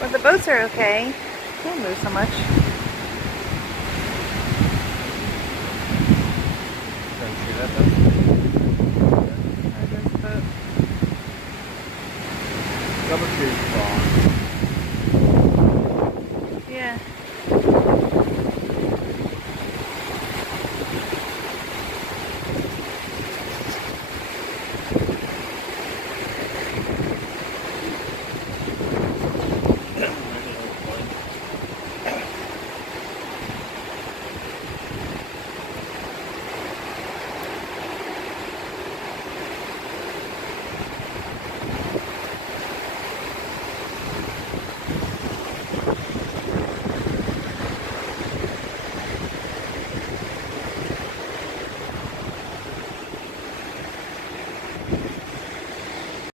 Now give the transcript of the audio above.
But the boats are okay. Can't move so much. Don't see that though. There's the boat. Double two's gone. Yeah.